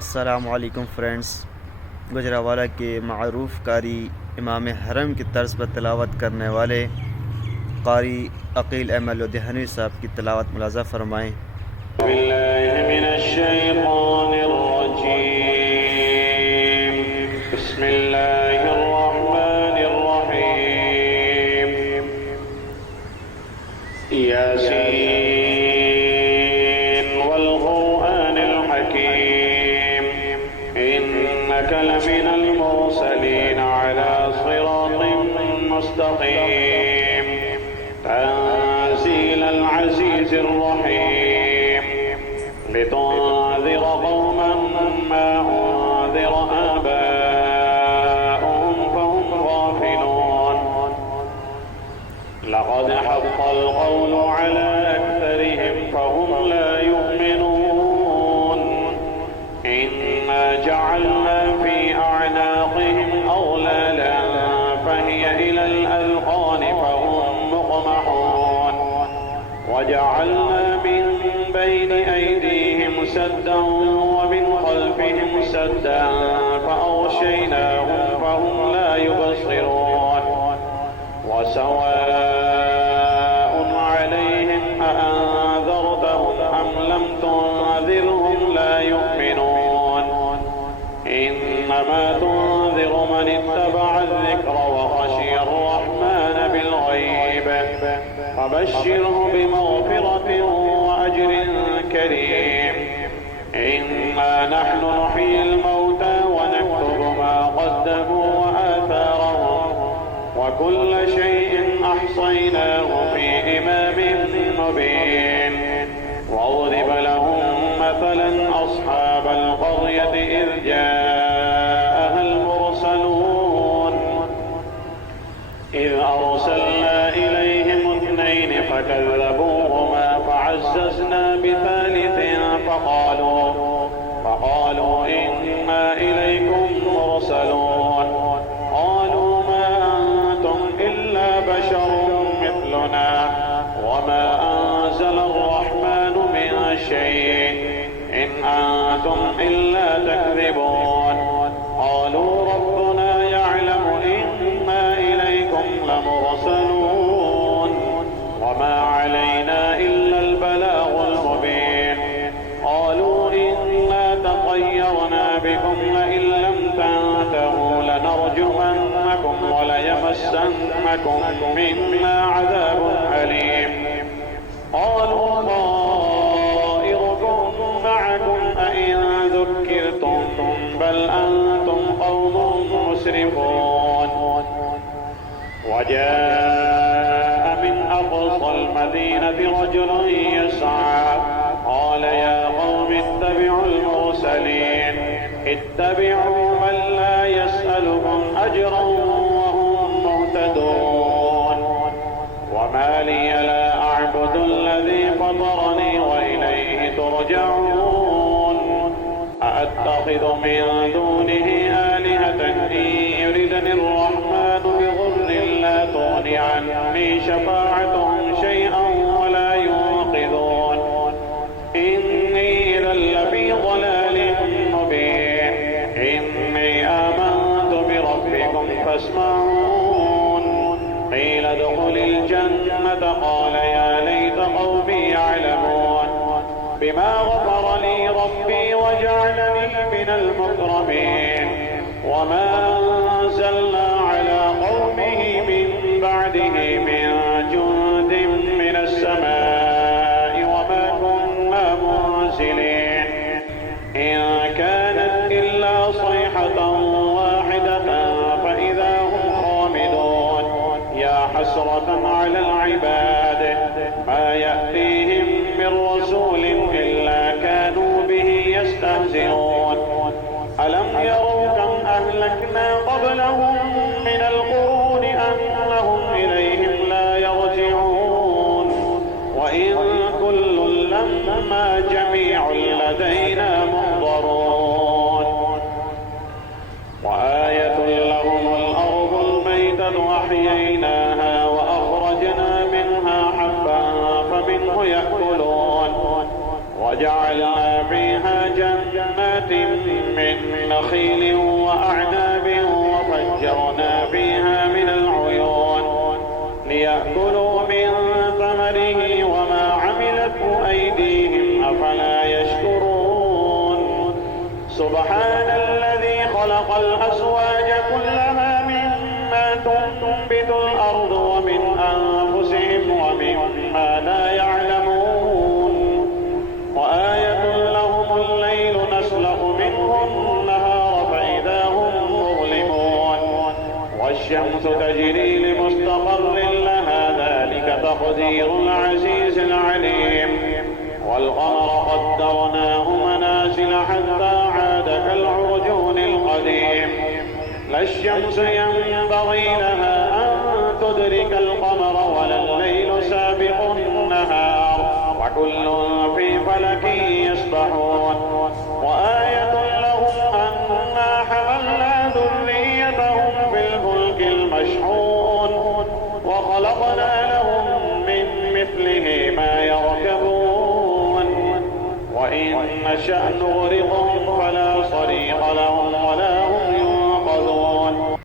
अस्सलामुअलैकुम फ्रेंड्स। गुजरावाला के मारूफ कारी इमाम हरम की तर्ज पर तिलावत करने वाले कारी अकील अहमद लुधियानवी साहब की तिलावत मुलाज़ा फरमाएँ। لمن المرسلين على صراط مستقيم تنزيل العزيز الرحيم لتنذر قوما ما أنذر آباؤهم فهم غافلون لقد حق القول على أكثرهم فهم لا يؤمنون إنا جعلنا في أعناقهم أغلالا فهي إلى الأذقان فهم مقمحون وجعلنا من بين أيديهم سدا ومن خلفهم سدا فأغشيناهم فهم لا يبصرون وسواء عليهم أأنذرتهم أم لم تنذرهم لا يؤمنون إنما تنذر من اتبع الذكر وخشي الرحمن بالغيب فبشره بمغفرة وأجر كريم إنا نحن نحيي الموتى ونكتب ما قدموا وآثارهم وكل شيء أحصيناه في إمام مبين واضرب لهم مثلا أصحاب القرية إذ جاءها المرسلون إذ أرسلنا إليهم اثنين فكذبوهما فعززنا بثالث فقالوا إنا إليكم مرسلون قالوا ما أنتم إلا بشر مثلنا وما أنزل الرحمن من شيء إن أنتم إلا تكذبون قالوا ربنا يعلم إنا إليكم لمرسلون وما علينا إلا البلاغ المبين قالوا إنا تطيرنا بكم لئن لم تنتهوا لنرجمنكم وليمسنكم منا عذاب أليم قالوا طائركم معكم أئن ذكرتم بل أنتم قوم مسرفون وجاء من أقصى المدينة رجل يسعى قال يا قوم اتبعوا المرسلين اتبعوا من لا يسألكم أجرا وهم مهتدون وما لي لا أعبد الذي فطرني وإليه ترجعون أأتخذ من دونه آلهة إن يردني الرحمن بضر لا تغني عني شفاعتهم شيئا ولا ينقذون إني إذا لفي ضلال مبين إني آمنت بربكم فاسمعون قيل ادخل الجنة قال يا ليت قومي يعلمون بما غفر لي ربي وجعلني من المكرمين وما أنزلنا على قومه من بعده من جند من السماء وما كنا منزلين إن كانت إلا صيحة واحدة فإذا هم خامدون يا حسرة على العباد ما يأتيهم من رسول إلا كانوا به يستهزئون ألم يروا كم أهلكنا قبلهم من القرون أنهم إليهم لا يرجعون وإن كل لما جميع لدينا محضرون وآية لهم الأرض الميتة أحييناها وأخرجنا منها حبا فمنه يأكلون وجعلنا فيها جنات من نخيل وأعناب وفجرنا فيها من العيون ليأكلوا من ثمره وما عملته أيديهم أفلا يشكرون سبحان الذي خلق الأزواج كلها مما تنبت الأرض ومن أنفسهم ومما لا يعلمون وآية لهم الليل نسلخ منه النهار فإذا هم مظلمون والشمس تجري لمستقر لها ذلك تقدير العزيز العليم والقمر قدرناه منازل حتى عاد كالعرجون القديم لا الشمس ينبغي لها أن تدرك القمر ولا الليل سابق النهار وكل في فلك يسبحون وآية لهم أنا حملنا ذريتهم في الفلك المشحون وخلقنا لهم من مثله ما يركبون وإن نشأ نغرقهم فلا صريخ لهم